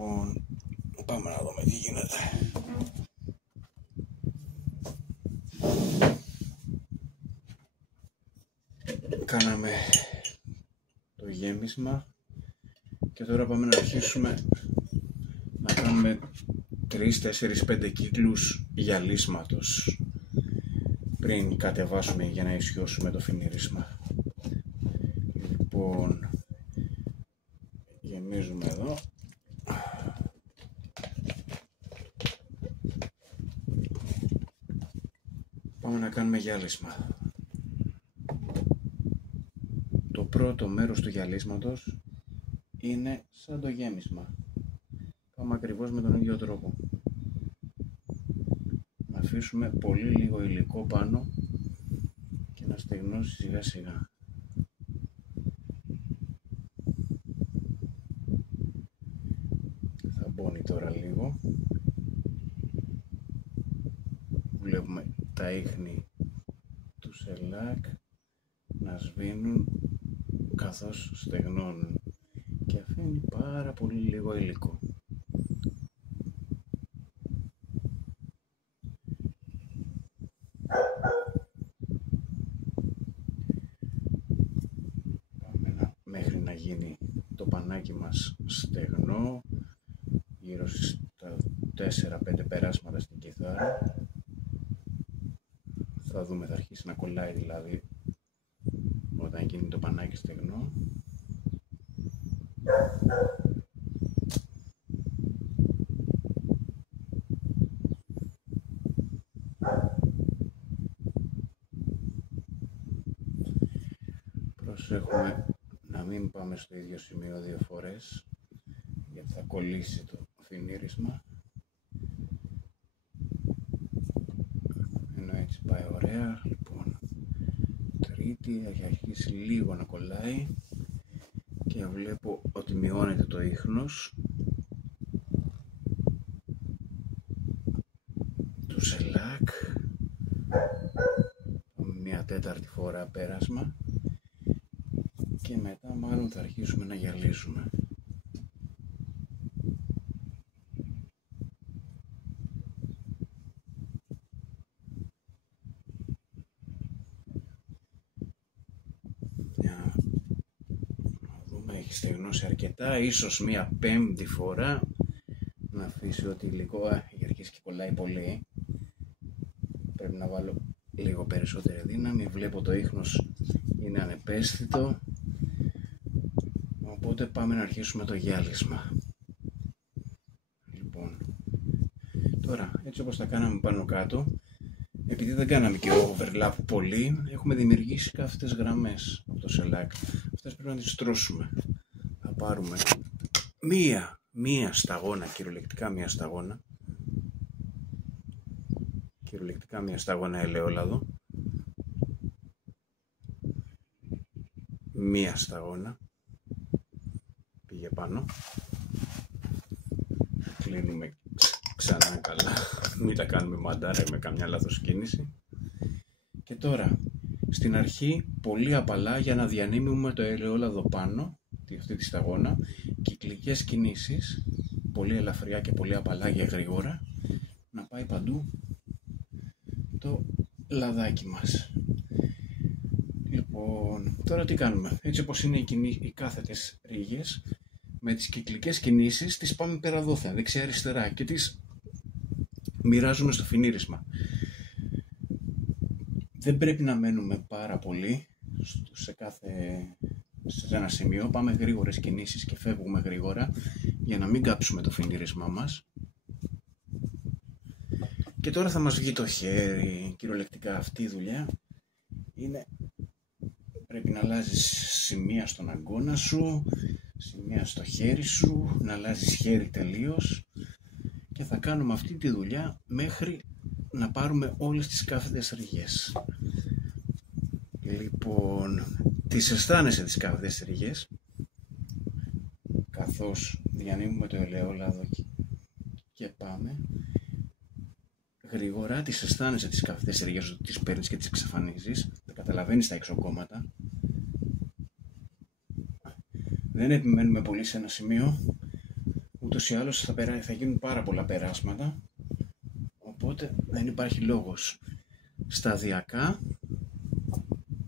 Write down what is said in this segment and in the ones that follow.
Λοιπόν, πάμε να δούμε τι γίνεται. Κάναμε το γέμισμα και τώρα πάμε να αρχίσουμε να κάνουμε 3, 4, 5 κύκλους γυαλίσματος πριν κατεβάσουμε για να ισιώσουμε το φινίρισμα. Λοιπόν, γεμίζουμε εδώ. Πάμε να κάνουμε γυάλισμα. Το πρώτο μέρος του γυαλίσματος είναι σαν το γέμισμα. Πάμε ακριβώς με τον ίδιο τρόπο. Να αφήσουμε πολύ λίγο υλικό πάνω και να στεγνώσει σιγά σιγά. Θα μπώνει τώρα λίγο. Βλέπουμε τα ίχνη του σελάκ να σβήνουν καθώς στεγνώνουν και αφήνει πάρα πολύ λίγο υλικό. Πάμε μέχρι να γίνει το πανάκι μας στεγνό, γύρω στα 4-5 περάσματα στην κιθάρα. Θα δούμε, θα αρχίσει να κολλάει δηλαδή όταν γίνει το πανάκι στεγνό. Προσέχουμε να μην πάμε στο ίδιο σημείο 2 φορές γιατί θα κολλήσει το φινίρισμα. Ενώ έτσι πάει ωραία. Λοιπόν, τρίτη έχει αρχίσει λίγο να κολλάει και βλέπω ότι μειώνεται το ίχνος του σελάκ. Μια τέταρτη φορά πέρασμα και μετά μάλλον θα αρχίσουμε να γυαλίζουμε. Έχει στεγνώσει αρκετά, ίσως μία πέμπτη φορά να αφήσει ότι υλικό έχει αρχίσει και κολλάει πολύ. Πρέπει να βάλω λίγο περισσότερη δύναμη. Βλέπω το ίχνος είναι ανεπαίσθητο, οπότε πάμε να αρχίσουμε το γυάλισμα. Λοιπόν, τώρα έτσι όπως τα κάναμε πάνω κάτω, επειδή δεν κάναμε και overlap πολύ, έχουμε δημιουργήσει κάθετες γραμμές από το σελάκ. Αυτές πρέπει να τις στρώσουμε. Θα πάρουμε μία σταγόνα, κυριολεκτικά μία σταγόνα ελαιόλαδο, μία σταγόνα, πήγε πάνω, κλείνουμε ξανά καλά, μην τα κάνουμε μαντάρα με καμιά λάθος κίνηση. Και τώρα στην αρχή πολύ απαλά για να διανύμουμε το ελαιόλαδο πάνω, αυτή τη σταγόνα, κυκλικές κινήσεις, πολύ ελαφριά και πολύ απαλά και γρήγορα, να πάει παντού το λαδάκι μας. Λοιπόν, τώρα τι κάνουμε? Έτσι όπως είναι οι κάθετες ρίγες, με τις κυκλικές κινήσεις τις πάμε πέρα δόθεν, δεξιά αριστερά, και τις μοιράζουμε στο φινίρισμα. Δεν πρέπει να μένουμε πάρα πολύ σε ένα σημείο, πάμε γρήγορες κινήσεις και φεύγουμε γρήγορα για να μην κάψουμε το φινίρισμά μας. Και τώρα θα μας βγει το χέρι. Κυριολεκτικά αυτή η δουλειά είναι, πρέπει να αλλάζεις σημεία στον αγκώνα σου, σημεία στο χέρι σου, να αλλάζεις χέρι τελείως, και θα κάνουμε αυτή τη δουλειά μέχρι να πάρουμε όλες τις κάθετες ρηγές. Λοιπόν, τις αισθάνεσαι τις κάθετες ρηγές καθώς διανύμουμε το ελαιόλαδο και πάμε γρήγορα. Τις αισθάνεσαι τις κάθετες ρηγές, ότι τις παίρνεις και τις εξαφανίζεις, τα καταλαβαίνεις τα εξωκόμματα. Δεν επιμένουμε πολύ σε ένα σημείο, ούτως ή άλλως θα γίνουν πάρα πολλά περάσματα, οπότε δεν υπάρχει λόγος. Σταδιακά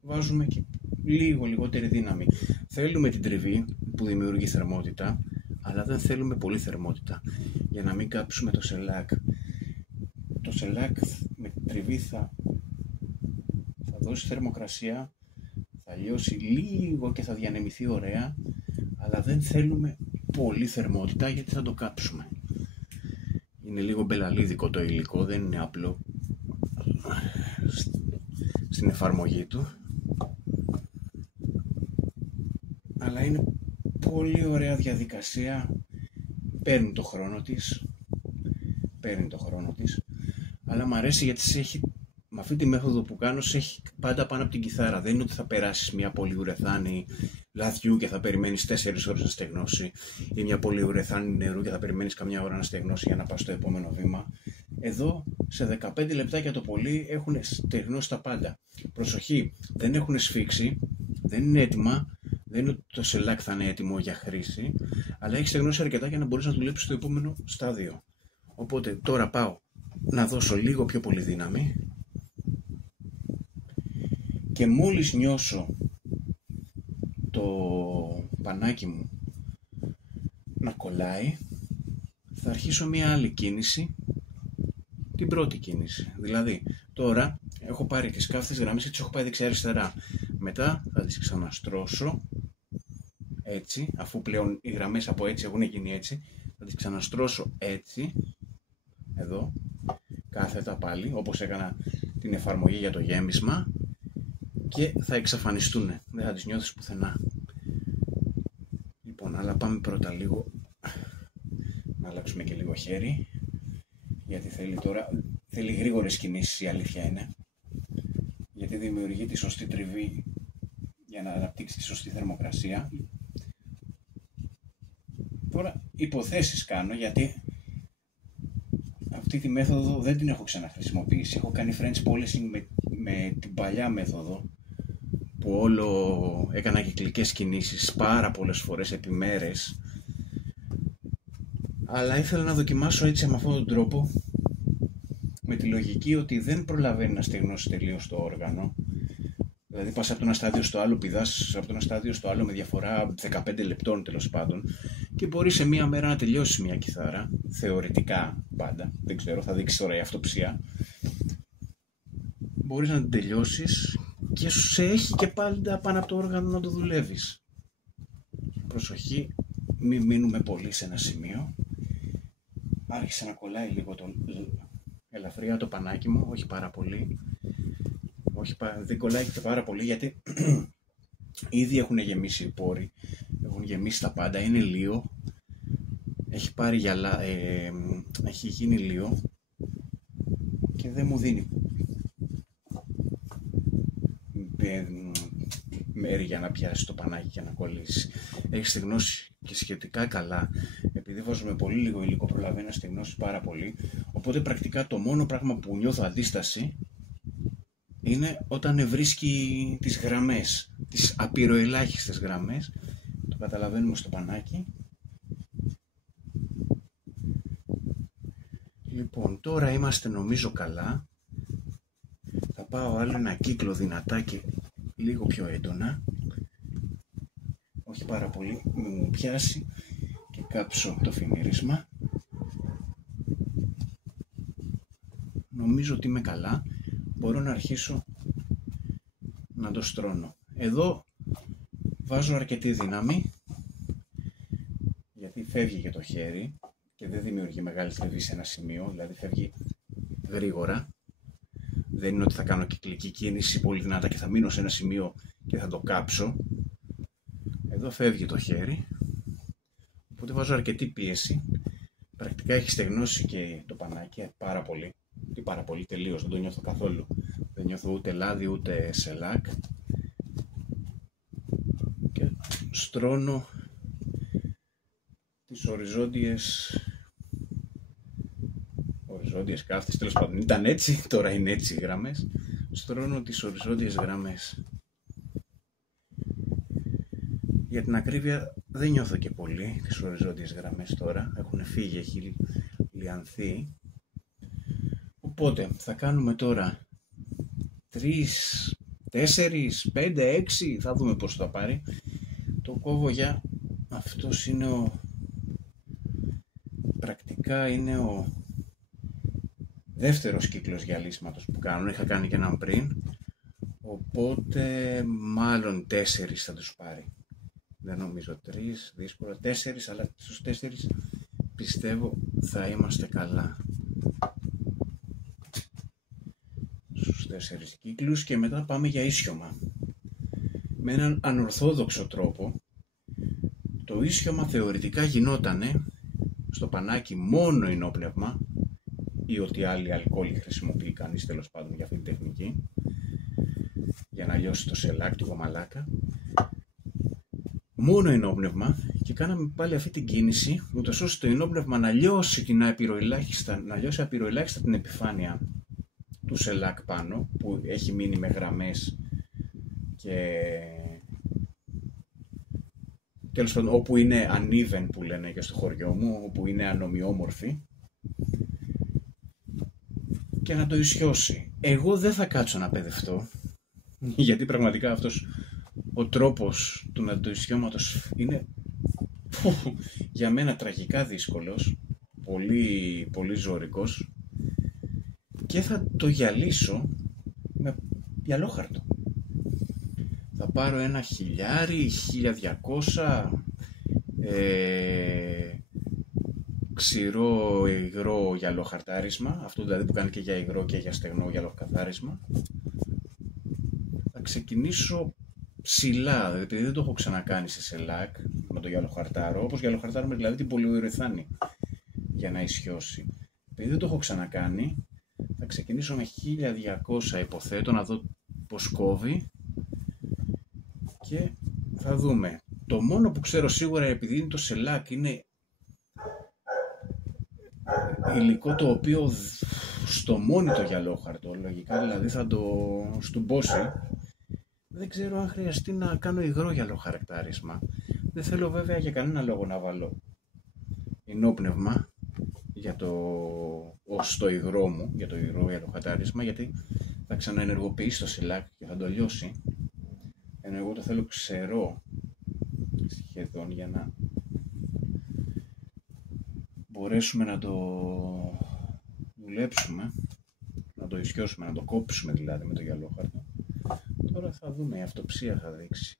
βάζουμε και λίγο λιγότερη δύναμη. Θέλουμε την τριβή που δημιουργεί θερμότητα, αλλά δεν θέλουμε πολύ θερμότητα για να μην κάψουμε το σελάκ. Το σελάκ με την τριβή θα δώσει θερμοκρασία, θα λιώσει λίγο και θα διανεμηθεί ωραία, αλλά δεν θέλουμε πολύ θερμότητα γιατί θα το κάψουμε. Είναι λίγο μπελαλίδικο το υλικό, δεν είναι απλό στην εφαρμογή του, αλλά είναι πολύ ωραία διαδικασία. Παίρνει το χρόνο της, αλλά μου αρέσει γιατί με αυτή τη μέθοδο που κάνω σε έχει πάντα πάνω από την κιθάρα. Δεν είναι ότι θα περάσεις μια πολυουρεθάνη λαδιού και θα περιμένεις 4 ώρες να στεγνώσει, ή μια πολυουρεθάνη νερού και θα περιμένεις καμιά ώρα να στεγνώσει για να πας στο επόμενο βήμα. Εδώ σε 15 λεπτάκια το πολύ έχουν στεγνώσει τα πάντα. Προσοχή, δεν έχουν σφίξει, δεν είναι έτοιμα. Δεν είναι ότι το σελάκ θα είναι έτοιμο για χρήση, αλλά έχει στεγνώσει αρκετά για να μπορείς να δουλέψεις στο επόμενο στάδιο. Οπότε τώρα πάω να δώσω λίγο πιο πολύ δύναμη και μόλις νιώσω το πανάκι μου να κολλάει, θα αρχίσω μια άλλη κίνηση, την πρώτη κίνηση. Δηλαδή τώρα έχω πάρει τις καύτες γραμμές και τις έχω πάει δεξιά-αριστερά. Μετά θα τις ξαναστρώσω έτσι, αφού πλέον οι γραμμές από έτσι έχουν γίνει έτσι, θα τις ξαναστρώσω έτσι, εδώ, κάθετα πάλι, όπως έκανα την εφαρμογή για το γέμισμα, και θα εξαφανιστούν, δεν θα τις νιώθεις πουθενά. Λοιπόν, αλλά πάμε πρώτα λίγο να αλλάξουμε και λίγο χέρι, γιατί θέλει γρήγορες κινήσεις, η αλήθεια είναι, γιατί δημιουργεί τη σωστή τριβή για να αναπτύξει τη σωστή θερμοκρασία. Τώρα υποθέσεις κάνω, γιατί αυτή τη μέθοδο δεν την έχω ξαναχρησιμοποιήσει. Έχω κάνει French polishing με την παλιά μέθοδο, που όλο έκανα κυκλικές κινήσεις πάρα πολλές φορές επί μέρες, αλλά ήθελα να δοκιμάσω έτσι με αυτόν τον τρόπο, με τη λογική ότι δεν προλαβαίνει να στεγνώσει τελείως το όργανο. Δηλαδή πας από το ένα στάδιο στο άλλο, πηδάς από το ένα στάδιο στο άλλο με διαφορά 15 λεπτών τέλος πάντων, και μπορείς σε μία μέρα να τελειώσεις μια κιθάρα, θεωρητικά πάντα, δεν ξέρω, θα δείξει τώρα η αυτοψία. Μπορείς να την τελειώσεις και σου σε έχει και πάλι πάνω από το όργανο να το δουλεύεις. Προσοχή, μην μείνουμε πολύ σε ένα σημείο. Άρχισε να κολλάει λίγο ελαφριά το πανάκι μου, όχι πάρα πολύ. Δεν κολλάει και πάρα πολύ, γιατί ήδη έχουν γεμίσει οι πόροι, έχουν γεμίσει τα πάντα, είναι λίο, έχει γίνει λίο και δεν μου δίνει μέρη για να πιάσει το πανάκι και να κολλήσει. Έχει στεγνώσει και σχετικά καλά, επειδή βάζουμε πολύ λίγο υλικό, προλαβαίνει να στεγνώσει πάρα πολύ, οπότε πρακτικά το μόνο πράγμα που νιώθω αντίσταση είναι όταν βρίσκει τις γραμμές, τις απειροελάχιστες γραμμές. Το καταλαβαίνουμε στο πανάκι. Λοιπόν, τώρα είμαστε νομίζω καλά. Θα πάω άλλο ένα κύκλο δυνατά και λίγο πιο έντονα. Όχι πάρα πολύ, μην μου πιάσει, και κάψω το φινίρισμα. Νομίζω ότι είμαι καλά. Μπορώ να αρχίσω να το στρώνω. Εδώ βάζω αρκετή δύναμη, γιατί φεύγει και το χέρι και δεν δημιουργεί μεγάλη τριβή σε ένα σημείο, δηλαδή φεύγει γρήγορα. Δεν είναι ότι θα κάνω κυκλική κίνηση πολύ δυνατά και θα μείνω σε ένα σημείο και θα το κάψω. Εδώ φεύγει το χέρι, οπότε βάζω αρκετή πίεση. Πρακτικά έχει στεγνώσει και το πανάκι πάρα πολύ. Τι πάρα πολύ, τελείως, δεν το νιώθω καθόλου. Δεν νιώθω ούτε λάδι ούτε σελάκ. Και στρώνω τις οριζόντιες καύτες, τέλος πάντων ήταν έτσι, τώρα είναι έτσι οι γραμμές. Στρώνω τις οριζόντιες γραμμές. Για την ακρίβεια δεν νιώθω και πολύ τις οριζόντιες γραμμές τώρα. Έχουν φύγει, έχει λιανθεί. Οπότε θα κάνουμε τώρα 3, 4, 5, 6, θα δούμε πώς θα πάρει. Το κόβω για αυτός είναι πρακτικά είναι ο δεύτερος κύκλος γυαλίσματος που κάνω. Είχα κάνει και έναν πριν, οπότε μάλλον 4 θα τους πάρει. Δεν νομίζω 3, δύσκολα 4, αλλά στους 4 πιστεύω θα είμαστε καλά. Στους 4 κύκλους και μετά πάμε για ίσιωμα. Με έναν ανορθόδοξο τρόπο. Το ίσιωμα θεωρητικά γινότανε στο πανάκι μόνο ενόπνευμα ή ό,τι άλλη αλκοόλη χρησιμοποιεί κανείς τέλος πάντων για αυτή την τεχνική, για να λιώσει το σελάκ του μαλάκα. Μόνο ενόπνευμα και κάναμε πάλι αυτή την κίνηση, ούτως ώστε το ενόπνευμα να λιώσει απειροελάχιστα την επιφάνεια του σελάκ πάνω, που έχει μείνει με γραμμές και τέλος πάντων όπου είναι uneven που λένε και στο χωριό μου, όπου είναι ανομοιόμορφη, και να το ισιώσει. Εγώ δεν θα κάτσω να παιδευτώ, γιατί πραγματικά αυτός ο τρόπος του νατοισιώματος είναι για μένα τραγικά δύσκολος, πολύ, πολύ ζωρικός, και θα το γυαλίσω με γυαλόχαρτο. Θα πάρω ένα 1.000, 1.200 ξηρό υγρό γυαλοχαρτάρισμα, αυτό δηλαδή που κάνει και για υγρό και για στεγνό γυαλοκαθάρισμα. Θα ξεκινήσω ψηλά, επειδή δεν το έχω ξανακάνει σε σελάκ με το γυαλοχαρτάρο, όπως γυαλοχαρτάρουμε δηλαδή την πολυουρεθάνη για να ισιώσει. Επειδή δεν το έχω ξανακάνει, θα ξεκινήσω με 1.200 υποθέτω, να δω πως κόβει και θα δούμε. Το μόνο που ξέρω σίγουρα, επειδή είναι το σελάκ, είναι υλικό το οποίο στομώνει το γυαλόχαρτο, λογικά δηλαδή θα το στουμπώσει. Δεν ξέρω αν χρειαστεί να κάνω υγρό γυαλοχαρακτάρισμα. Δεν θέλω βέβαια για κανένα λόγο να βάλω ενόπνευμα για στο υγρό μου, για το υγρό γυαλοχαρακτάρισμα, γιατί θα ξαναενεργοποιήσει το σελάκ και θα το λιώσει. Ενώ εγώ το θέλω ξερό σχεδόν, για να μπορέσουμε να το δουλέψουμε, να το ισιώσουμε, να το κόψουμε δηλαδή με το γυαλόχαρτο. Τώρα θα δούμε, η αυτοψία θα δείξει.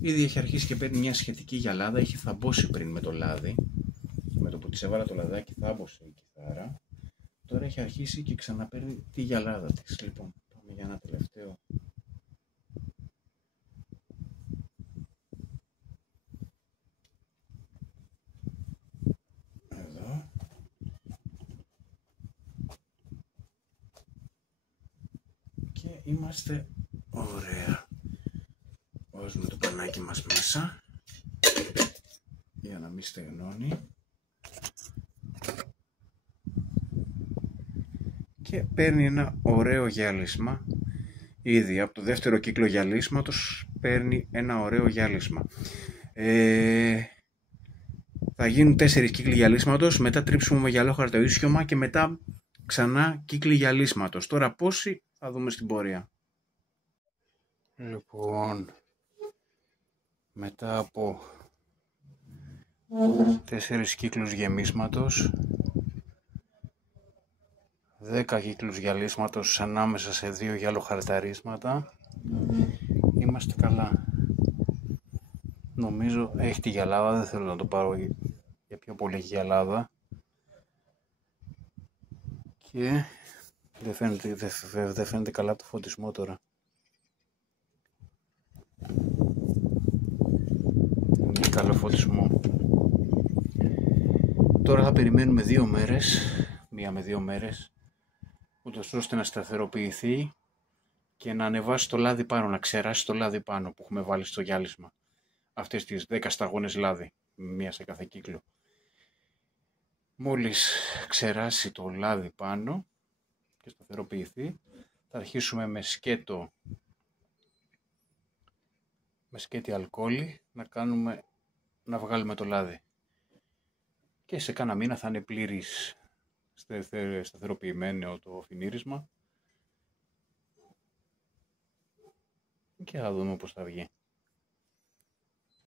Ήδη έχει αρχίσει και παίρνει μια σχετική γυαλάδα, είχε θαμπώσει πριν με το λάδι. Με το που της έβαλα το λαδάκι θάμπωσε η κιθάρα. Τώρα έχει αρχίσει και ξαναπαίρνει τη γυαλάδα της. Λοιπόν, πάμε για ένα τελευταίο. Εδώ. Και είμαστε ωραία. Βάζουμε το πανάκι μας μέσα για να μην στεγνώνει και παίρνει ένα ωραίο γυάλισμα. Ήδη από το δεύτερο κύκλο γυαλίσματος παίρνει ένα ωραίο γυάλισμα. Θα γίνουν 4 κύκλοι γυαλίσματος, μετά τρίψουμε με γυαλόχαρτο ίσιωμα και μετά ξανά κύκλοι γυαλίσματος. Τώρα πόσοι θα δούμε στην πορεία. Λοιπόν, μετά από 4 κύκλους γεμίσματος, 10 κύκλους γυαλίσματος ανάμεσα σε 2 γυαλοχαρταρίσματα, είμαστε καλά. Νομίζω έχει τη γυαλάδα, δεν θέλω να το πάρω για πιο πολύ γυαλάδα και δεν φαίνεται καλά το φωτισμό τώρα. Είναι καλό φωτισμό. Τώρα θα περιμένουμε 2 μέρες, 1 με 2 μέρες, ούτως ώστε να σταθεροποιηθεί και να ανεβάσει το λάδι πάνω, να ξεράσει το λάδι πάνω που έχουμε βάλει στο γυάλισμα. Αυτές τις 10 σταγόνες λάδι, μία σε κάθε κύκλο. Μόλις ξεράσει το λάδι πάνω και σταθεροποιηθεί, θα αρχίσουμε με σκέτο με σκέτη αλκοόλι να βγάλουμε το λάδι. Και σε κάνα μήνα θα είναι πλήρης σταθεροποιημένο το φινίρισμα και θα δούμε πώς θα βγει.